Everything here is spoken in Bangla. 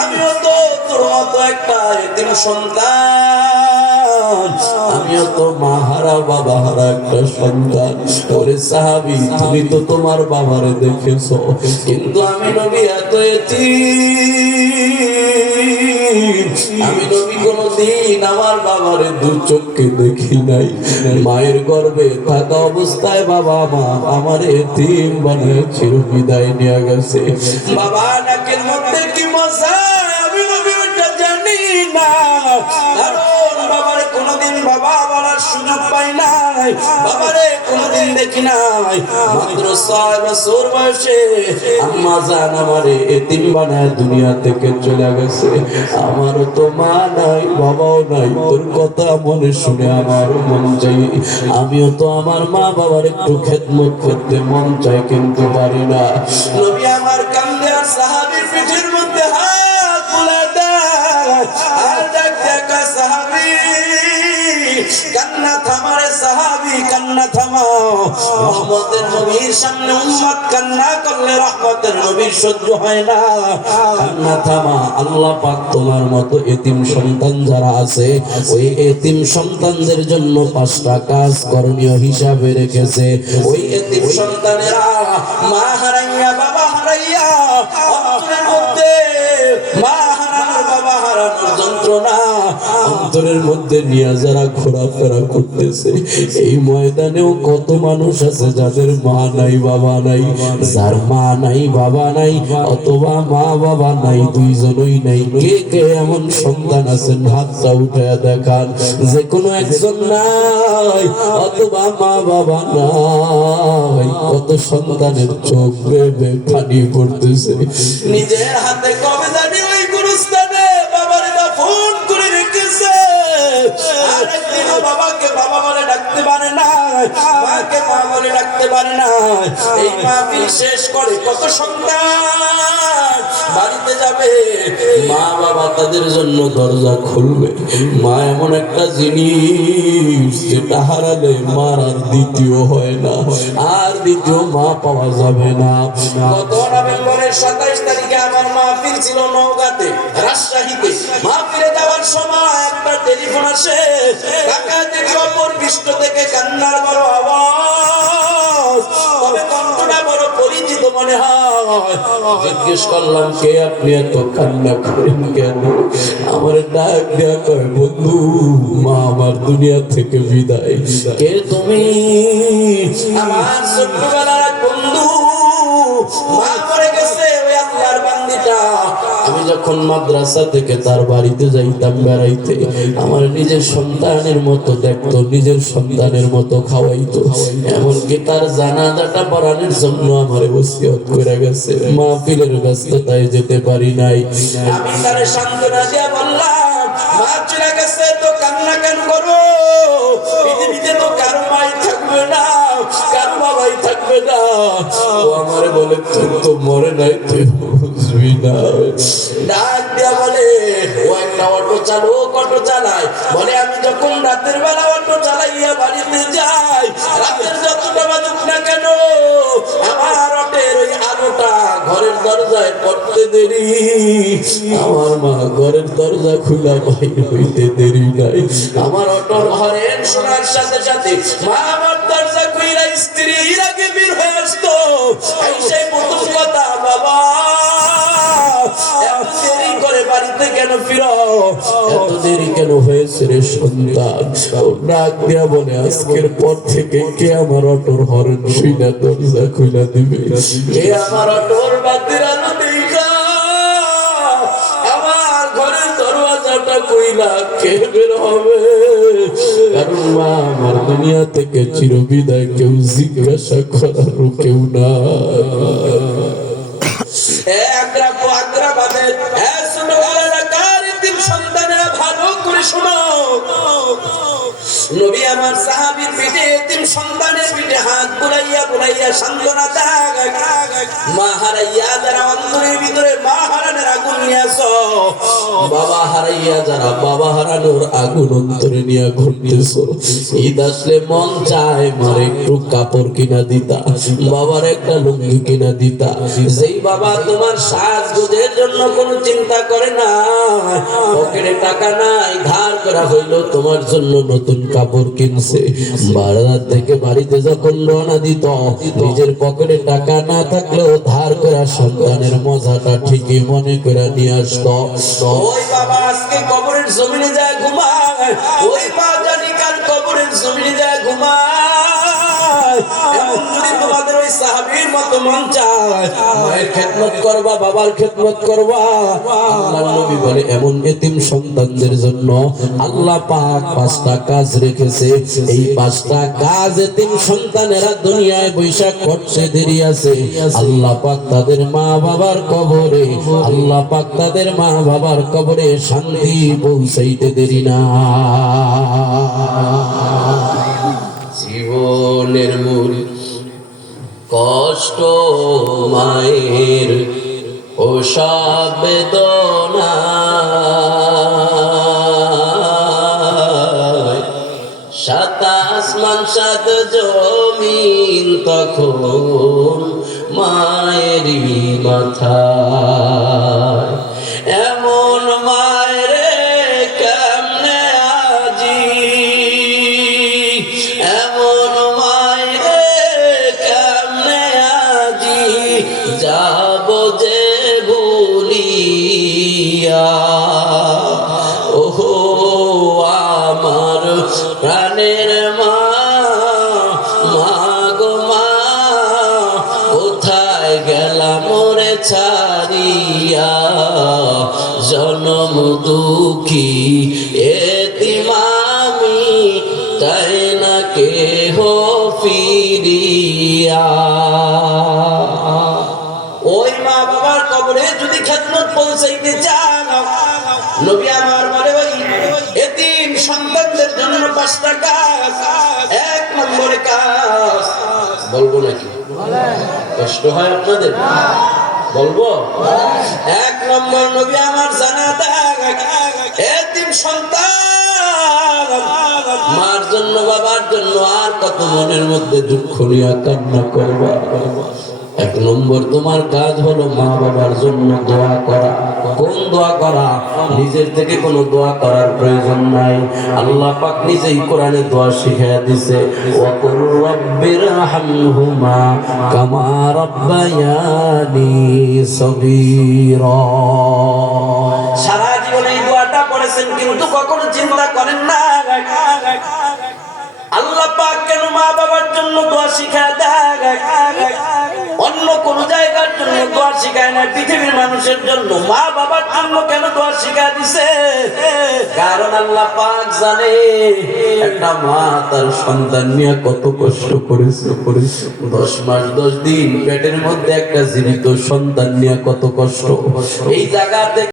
আমিও তো তোর মতো একটা এতিম সন্তান, আমিও তো মা হারা বাবা হারা একটা সন্তান। ওরে সাহাবী, তুমি তো তোমার বাবারে দেখেছো, কিন্তু আমি নবী এত এতিম, আমি নবী কোনদিন আমার বাবারে দু চোখে দেখি নাই। মায়ের গর্ভে থাকা অবস্থায় বাবা মা আমার এতিম বানিয়ে চির বিদায় নিয়ে গেছে। বাবা নাকের মধ্যে কি মজা আমি নবী ওটা জানি না, কারণ বাবারে কোনদিন বাবা বলার সুযোগ পাই নাই, বাবারে কোনদিন দেখি নাই। মাত্র 6 বছর বয়সে আম্মা জান আমারে এতিম বানায় দুনিয়া থেকে চলে গেছে। আমারও তো মা নাই বাবাও নাই, তোর কথা মনে শুনে আমার মন চাই আমিও তো আমার মা বাবার একটু খেদমত করতে মন চাই, কিন্তু পারি না। নবী আমার কান্দে আর সাহাবীর পিঠের মধ্যে হাত বুলায় দেয় আর ডাক দেখা সাহাবী, কান্না থামারে সাহাবী, কান্না থামাও। রহমতের নবীর সামনে উম্মত কান্না করলে রহমতের নবীর সহ্য হয় না, কান্না থামা। আল্লাহ পাক তোমার মতো এতিম সন্তান যারা আছে ওই এতিম সন্তানদের জন্য 5টা কাজ করণীয় হিসাবে রেখেছে। ওই এতিম সন্তানেরা মা হারাইয়া বাবা হারাইয়া অন্তরের মধ্যে মা হারানোর বাবা হারানোর যন্ত্রণা অন্তরের মধ্যে নিয়ে যারা ঘোরাফেরা করতেছে, এই ময়দানেও কত মানুষ আছে যাদের মা নাই বাবা নাই, যার মা নাই বাবা নাই অথবা মা বাবা নাই দুইজনই নাই। কে কে এমন সন্তান আছেন হাতটা উঠে দেখান, যে কোনো একজন নাই অথবা মা বাবা নাই। কত সন্তানের চোখ বেয়ে পানি পড়তেছে, নিজের হাতে কবে জানি ওই গুরুস্থানে বাবার দাফন করে রেখেছে, আরেকদিনও বাবাকে বাবা বলে ডাকতে পারে না, মাকে মা বলে ডাকতে পারে না। এই মাহফিল শেষ করে কত সন্তান বাড়িতে যাবে, মা বাবা তাদের জন্য দরজা খুলবে। মা এমন একটা জিনিস যেটা হারালে মার আর দ্বিতীয় হয় না, আর দ্বিতীয় মা পাওয়া যাবে না। গত নভেম্বরের 27 তারিখে আমার মাহফিল ছিল নওগাঁতে, রাজশাহীতে। মাহফিলে যাওয়ার সময় একটা টেলিফোন আসে, ঢাকা থেকে অপর পৃষ্ঠ থেকে কান্নার বড় আওয়াজ, তবে কণ্ঠটা বড় পরিচিত মনে হয়। জিজ্ঞেস করলাম, কে আপনি, এত কান্না করেন কেন? আমার ডাক দেয়া কয়, বন্ধু মা আমার দুনিয়া থেকে বিদায়। কে তুমি? আমার ছোট্টবেলার এক বন্ধু, মা মরে গেছে ওই আল্লাহর বান্দিটা। আমি যখন মাদ্রাসা থেকে তার বাড়িতে যাইতাম বেড়াইতে, আমার নিজের সন্তানের মতো দেখতো, নিজের সন্তানের মতো খাওয়াইতো, এমনকি তার জানাজাটা পড়ানোর জন্য আমার ওসিয়ত করে গেছে। মাহফিলের ব্যস্ততায় যেতে পারি নাই। আমি তারে সান্ত্বনা দিয়ে বললাম, মা চলে গেছে তো কান্না কেন করো? পৃথিবীতে তো কারো মাই থাকবে না, কারো বাবাই থাকবে না। ও আমারে বলে, তুই তো মরে নাই, তুই বুঝবি না। ডাক দিয়া বলে, ও একটা অটো চালক, অটো চালায়। বলে আমি যখন রাতের বেলা অটো চালাইয়া বাড়িতে যাই, রাতের যতটা বাজুক না কেন, আমার অটোর ওই আলোটা ঘরের দরজায় পড়তে দেরি, আমার মা ঘরের দরজা খুলা বাইর হইতে দেরি নাই। আমার অটোর হরেন শোনার সাথে সাথে মা আমার দরজা খুইলা স্ত্রীর আগে বের হয়ে আসতো। এই সেই প্রথম কথা, বাবা এত দেরি করে বাড়িতে কেন ফিরো, এত দেরি কেন হয়েছে রে সন্তান? ডাক দিয়া বলে, আজকের পর থেকে কে আমার অটোর হরেন শুইনা দরজা খুইলা দিবে? কে আমার অটোর বাতির আলো দেখা আমার ঘরের দরওয়াজাটা কইলা কে বের হবে? কারণ মা আমার দুনিয়া থেকে চিরবিদায়, কেউ জিজ্ঞাসা করার কেউ না। নবী আমার সাহাবীর পিঠে এতিম সন্তানের পিঠে হাত বুলাইয়া বুলাইয়া সান্ত্বনা দেয়। মা হারাইয়া যারা অন্তরের ভিতরে মা হারানোর আগুন নিয়ে আসো, বাবা হারাইয়া যারা বাবা হারানোর আগুন অন্তরে নিয়ে ঘুরতেছো, ঈদ আসলে মন চায় মার একটু কাপড় কিনা দিতা, বাবার একটা লুঙ্গি কিনা দিতা। যেই বাবা তোমার সাজগোজের জন্য কোনো চিন্তা করে না, পকেটে টাকা নাই, ধার করা হইলো তোমার জন্য নতুন কাপড় কিনছে, বাজার থেকে বাড়িতে যখন রওনা দিত নিজের পকেটে টাকা না থাকলেও ধার করা সন্তানের মজাটা ঠিকই মনে করে নিয়ে আসতো। ওই বাবা আজকে কবরের জমিনে যায় ঘুমায়, ওই মা জানি কাল কবরের জমিনে যায় ঘুমায়। এমন যদি তোমাদের ওই সাহাবীর মতো মন চায়, মায়ের খেদমত করবা, বাবার খেদমত করবা। আল্লাহর নবী বলে এমন এতিম সন্তানদের জন্য আল্লাহ পাক 5টা কাজ রেখেছে। এই 5টা কাজ এতিম সন্তানেরা দুনিয়ায় বৈশা করতে দেরি আছে, আল্লাহ পাক তাদের মা বাবার কবরে, আল্লাহ পাক তাদের মা বাবার কবরে শান্তি পৌঁছাইতে দেরি না। জীবনের মূল কষ্ট মায়ের ও সব বেদনা, সাত আসমান সাত জমিন তখন মায়েরই মাথায়। এমন মায়ের কেমনে আজি, এমন মায়ের কেমনে আজি যাব যে ভুলিয়া। ওহো আমার প্রাণের মা, মা গো মা, কোথায় গেলাম মোরে ছাড়িয়া, জনম দুঃখী এতিম আমি, তাই না কেহ ফিরিয়া। ওই মা বাবার কবরে যদি খেদমত পৌঁছাইতে চান, নবী আমার বলে ওই এতিম সন্তানদের জন্য 5টা কাজ। 1 নম্বরে কাজ বলবো নাকি? কষ্ট হয় আপনাদের? বলবো? 1 নম্বর নবী আমার জানা দেয় এতিম সন্তান মার জন্য বাবার জন্য আর কত মনের মধ্যে দুঃখ নিয়ে কান্না করবা। 1 নম্বর তোমার কাজ হলো মা বাবার জন্য দোয়া করা। কোন দোয়া করা? নিজের থেকে কোনো দোয়া করার প্রয়োজন নাই, আল্লাহ পাক নিজেই কোরআনে দোয়া শিখায়া দিয়েছে, ওয়া কুর রাব্বিরহামহুমা কামা রাব্বায়ানি সগীরা। সারা জীবন এই দোয়াটা পড়েছেন কিন্তু কখনো চিন্তা করেন না আল্লাহ পাক কেন মা বাবার জন্য দোয়া শিখায় দেয়, অন্য কোন জায়গার জন্য দোয়া শিখায় না। পৃথিবীর মানুষের জন্য মা বাবার জন্য কেন দোয়া শিখায় দিছে? কারণ আল্লাহ পাক জানে একটা মা তার সন্তান নিয়ে কত কষ্ট করেছে। 10 মাস 10 দিন পেটের মধ্যে একটা জীবিত সন্তান নিয়ে কত কষ্ট। এই জায়গাতে